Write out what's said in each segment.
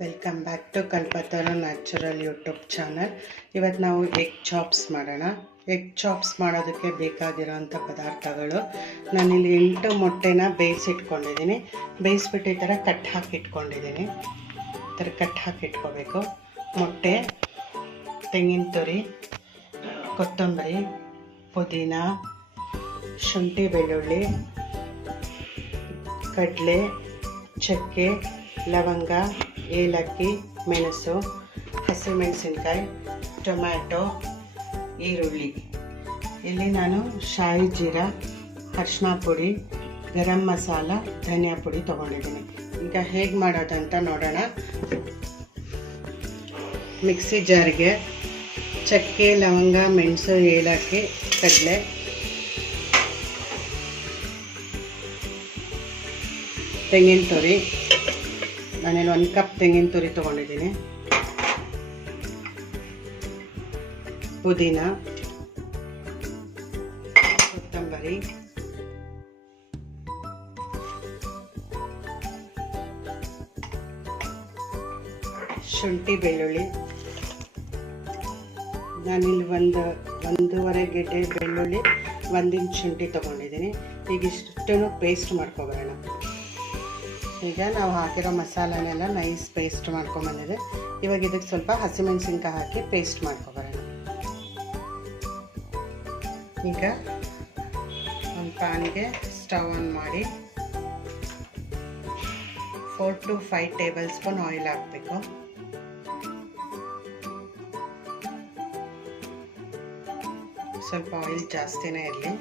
Welcome back to Kalpataru natural YouTube channel. ಇವತ್ತು ನಾವು egg chops ಮಾಡೋಣ. ಎಗ್ ಚಾಪ್ಸ್ ಮಾಡೋದಕ್ಕೆ ಬೇಕಾಗಿರೋಂಥ ಪದಾರ್ಥಗಳು, ನಾನಿಲ್ಲಿ 8 ಮೊಟ್ಟೆನ ಬೇಯಿಸಿಟ್ಕೊಂಡಿದ್ದೀನಿ. ಬೇಯಿಸ್ಬಿಟ್ಟು ಈ ಥರ ಕಟ್ ಹಾಕಿಟ್ಕೊಂಡಿದ್ದೀನಿ. ಈ ಥರ ಕಟ್ ಹಾಕಿಟ್ಕೋಬೇಕು. ಮೊಟ್ಟೆ, ತೆಂಗಿನ ತುರಿ, ಕೊತ್ತಂಬರಿ, ಪುದೀನ, ಶುಂಠಿ ಬೆಳ್ಳುಳ್ಳಿ, ಕಡಲೆ, ಚಕ್ಕೆ, ಲವಂಗ, ಏಲಕ್ಕಿ, ಮೆಣಸು, ಹಸಿಮೆಣಸಿನ್ಕಾಯಿ, ಟೊಮ್ಯಾಟೊ, ಈರುಳ್ಳಿ. ಇಲ್ಲಿ ನಾನು ಶಾಯಿ ಜೀರಾ, ಅರಿಶಿನ ಪುಡಿ, ಗರಂ ಮಸಾಲ, ಧನಿಯಾ ಪುಡಿ ತೊಗೊಂಡಿದ್ದೀನಿ. ಈಗ ಹೇಗೆ ಮಾಡೋದಂತ ನೋಡೋಣ. ಮಿಕ್ಸಿ ಜಾರ್ಗೆ ಚಕ್ಕೆ, ಲವಂಗ, ಮೆಣಸು, ಏಲಕ್ಕಿ, ಕಡಲೆ, ತೆಂಗಿನ ತುರಿ, ನಾನೇನು 1 ಕಪ್ ತೆಂಗಿನ ತುರಿ ತೊಗೊಂಡಿದ್ದೀನಿ, ಪುದೀನ, ಕೊತ್ತಂಬರಿ, ಶುಂಠಿ ಬೆಳ್ಳುಳ್ಳಿ. ನಾನಿಲ್ಲಿ ಒಂದೂವರೆ ಗೆಡ್ಡೆ ಬೆಳ್ಳುಳ್ಳಿ, 1 ಇಂಚ್ ಶುಂಠಿ ತೊಗೊಂಡಿದ್ದೀನಿ. ಈಗ ಇಷ್ಟನ್ನು ಪೇಸ್ಟ್ ಮಾಡ್ಕೊಬರೋಣ. ಈಗ ನಾವು ಹಾಕಿರೋ ಮಸಾಲನೆಲ್ಲ ನೈಸ್ ಪೇಸ್ಟ್ ಮಾಡ್ಕೊಂಬಂದಿದೆ. ಇವಾಗ ಇದಕ್ಕೆ ಸ್ವಲ್ಪ ಹಸಿಮೆಣಸಿನ್ಕಾಯಿ ಹಾಕಿ ಪೇಸ್ಟ್ ಮಾಡ್ಕೊಬರೋಣ. ಈಗ ಒಂದು ಪ್ಯಾನ್ಗೆ ಸ್ಟವ್ ಆನ್ ಮಾಡಿ 4 to 5 ಟೇಬಲ್ ಸ್ಪೂನ್ ಆಯಿಲ್ ಹಾಕಬೇಕು. ಸ್ವಲ್ಪ ಆಯಿಲ್ ಜಾಸ್ತಿನೇ ಇರಲಿ.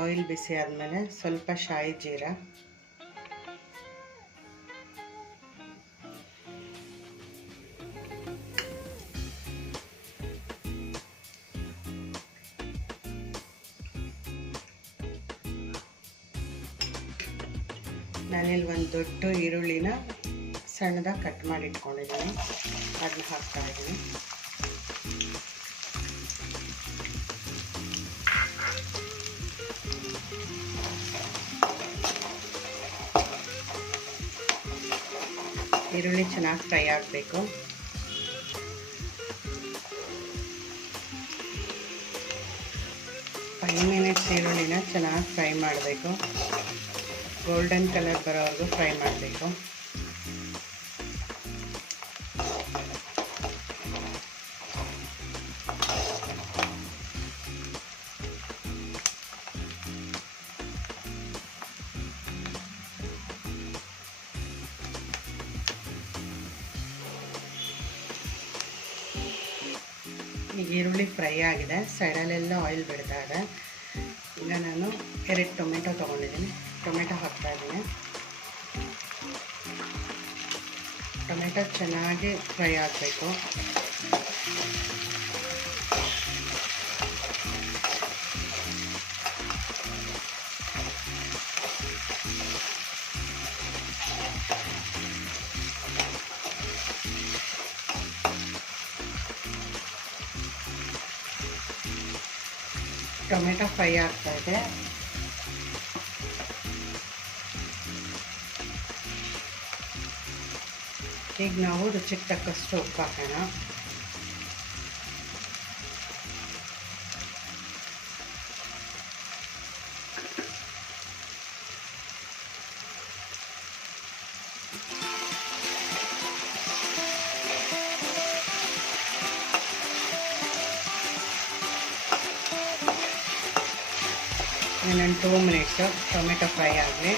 ಆಯಿಲ್ ಬಿಸಿ ಆದಮೇಲೆ ಸ್ವಲ್ಪ ಶಾಯಿ ಜೀರಾ, ನಾನಿಲ್ಲಿ ಒಂದು ದೊಡ್ಡ ಈರುಳ್ಳಿನ ಸಣ್ಣದಾಗಿ ಕಟ್ ಮಾಡಿ ಇಟ್ಕೊಂಡಿದ್ದೀನಿ, ಅದನ್ನ ಹಾಕ್ತಾ ಇದ್ದೀನಿ. ಈರುಳ್ಳಿ ಚೆನ್ನಾಗಿ ಫ್ರೈ ಆಗಬೇಕು. ಫೈವ್ ಮಿನಿಟ್ಸ್ ಈರುಳ್ಳಿನ ಚೆನ್ನಾಗಿ ಫ್ರೈ ಮಾಡಬೇಕು. ಗೋಲ್ಡನ್ ಕಲರ್ ಬರೋವರೆಗೂ ಫ್ರೈ ಮಾಡಬೇಕು. ಈಗ ಈರುಳ್ಳಿ ಫ್ರೈ ಆಗಿದೆ, ಸೈಡಲ್ಲೆಲ್ಲ ಆಯಿಲ್ ಬಿಡ್ತಾ ಇದೆ. ಈಗ ನಾನು 2 ಟೊಮೆಟೊ ತೊಗೊಂಡಿದ್ದೀನಿ, ಟೊಮೆಟೊ ಹಾಕ್ತಾ ಇದ್ದೀನಿ. ಟೊಮೆಟೊ ಚೆನ್ನಾಗಿ ಫ್ರೈ ಆಗಬೇಕು. ಟೊಮೆಟೊ ಫ್ರೈ ಆಗ್ತಾ ಇದೆ. ಈಗ ನಾವು ರುಚಿಗೆ ತಕ್ಕಷ್ಟು ಉಪ್ಪು ಹಾಕೋಣ. ಇನ್ನೊಂದು 2 ಮಿನಿಟ್ಸು ಟೊಮೆಟೊ ಫ್ರೈ ಆಗಲಿ.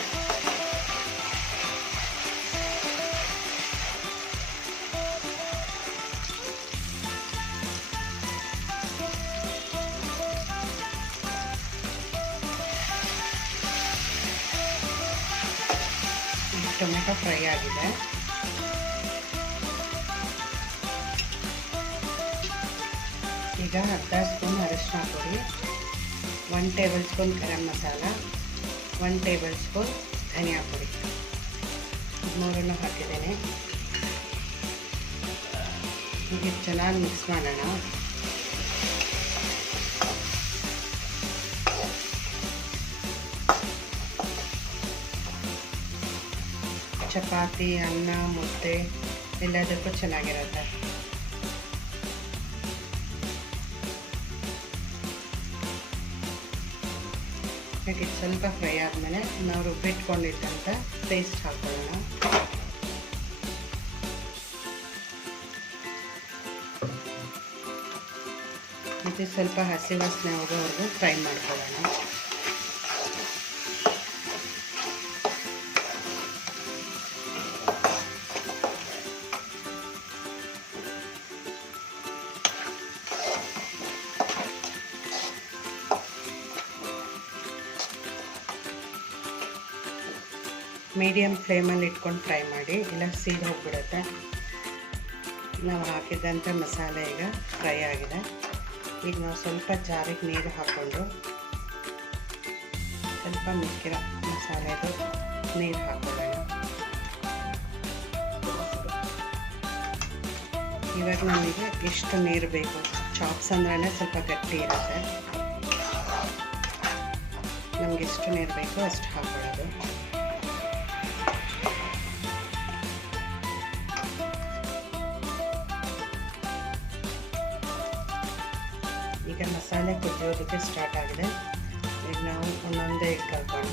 ಟೊಮೆಟೊ ಫ್ರೈ ಆಗಿದೆ. ಈಗ 10 ಸ್ಪೂನ್ ಅರಿಶಿನ ಪುಡಿ, 1 table spoon garam masala, 1 table spoon ಧನಿಯಾ ಪುಡಿ. ಮೂರನ್ನು ಹಾಕಿದ್ದೇನೆ. ಈಗ ಚೆನ್ನಾಗಿ ಮಿಕ್ಸ್ ಮಾಡೋಣ. ಚಪಾತಿ, ಅನ್ನ, ಮುದ್ದೆ ಎಲ್ಲದಕ್ಕೂ ಚೆನ್ನಾಗಿರುತ್ತೆ. ಹಾಗೆ ಸ್ವಲ್ಪ ಫ್ರೈ ಆದಮೇಲೆ ನಾವು ರುಬ್ಬಿಟ್ಕೊಂಡಿದ್ದಂಥ ಪೇಸ್ಟ್ ಹಾಕೊಳ್ಳೋಣ. ಮತ್ತು ಸ್ವಲ್ಪ ಹಸಿ ವಾಸನೆ ಹೋಗೋವರೆಗೂ ಫ್ರೈ ಮಾಡ್ಕೊಳ್ಳೋಣ. ಮೀಡಿಯಮ್ ಫ್ಲೇಮಲ್ಲಿ ಇಟ್ಕೊಂಡು ಫ್ರೈ ಮಾಡಿ, ಇಲ್ಲ ಸೀದ್ ಹೋಗ್ಬಿಡುತ್ತೆ. ನಾವು ಹಾಕಿದ್ದಂಥ ಮಸಾಲೆ ಈಗ ಫ್ರೈ ಆಗಿದೆ. ಈಗ ನಾವು ಸ್ವಲ್ಪ ಜಾರಿಗೆ ನೀರು ಹಾಕ್ಕೊಂಡು ಸ್ವಲ್ಪ ಮಿಕ್ಕಿರೋ ಮಸಾಲೆದು ನೀರು ಹಾಕೊಳ್ಳೋಣ. ಇವಾಗ ನಮಗೆ ಎಷ್ಟು ನೀರು ಬೇಕು, ಚಾಪ್ಸ್ ಅಂದ್ರೇ ಸ್ವಲ್ಪ ಗಟ್ಟಿ ಇರುತ್ತೆ. ನಮ್ಗೆ ಎಷ್ಟು ನೀರು ಬೇಕೋ ಅಷ್ಟು ಹಾಕೊಳ್ಳೋದು. ಈಗ ಮಸಾಲೆ ಕುದಿಯೋದಕ್ಕೆ ಸ್ಟಾರ್ಟ್ ಆಗಿದೆ. ಈಗ ನಾವು ಒಂದೊಂದೇ ಎಗ್ ಹಾಕೋಣ.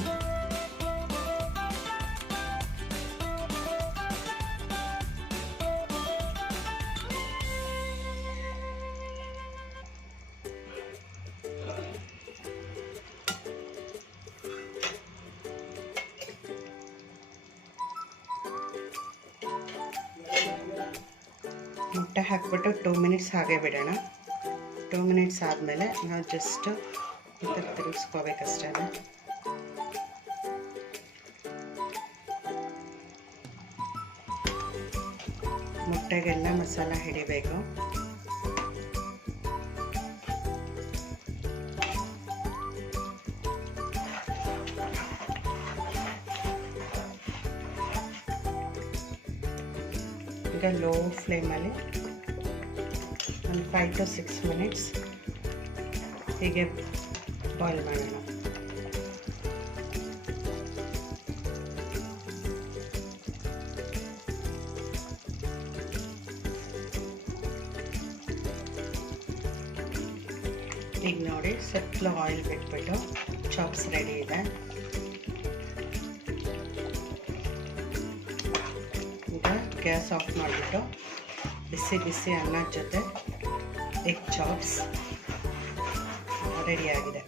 ಮೊಟ್ಟೆ ಹಾಕ್ಬಿಟ್ಟು 2 ಮಿನಿಟ್ಸ್ ಹಾಗೆ ಬಿಡೋಣ. 2 ಮಿನಿಟ್ಸ್ ಆದಮೇಲೆ ನಾವು ಜಸ್ಟ್ ತಿರುಗಿಸ್ಕೋಬೇಕಷ್ಟೇ. ಮೊಟ್ಟೆಗೆಲ್ಲ ಮಸಾಲ ಹಿಡಿಬೇಕು. ಈಗ ಲೋ ಫ್ಲೇಮಲ್ಲಿ ಒಂದು 5 to 6 ಮಿನಿಟ್ಸ್ ಹೀಗೆ ಬಾಯ್ಲ್ ಮಾಡೋಣ. ಈಗ ನೋಡಿ ಸ್ವಲ್ಪ ಆಯಿಲ್ ಬಿಟ್ಬಿಟ್ಟು ಚಾಪ್ಸ್ ರೆಡಿ ಇದೆ. ಈಗ ಗ್ಯಾಸ್ ಆಫ್ ಮಾಡಿಬಿಟ್ಟು ಬಿಸಿ ಬಿಸಿ ಅನ್ನದ ಜೊತೆ ಎಗ್ ಚಾಪ್ಸ್ ರೆಡಿಯಾಗಿದೆ.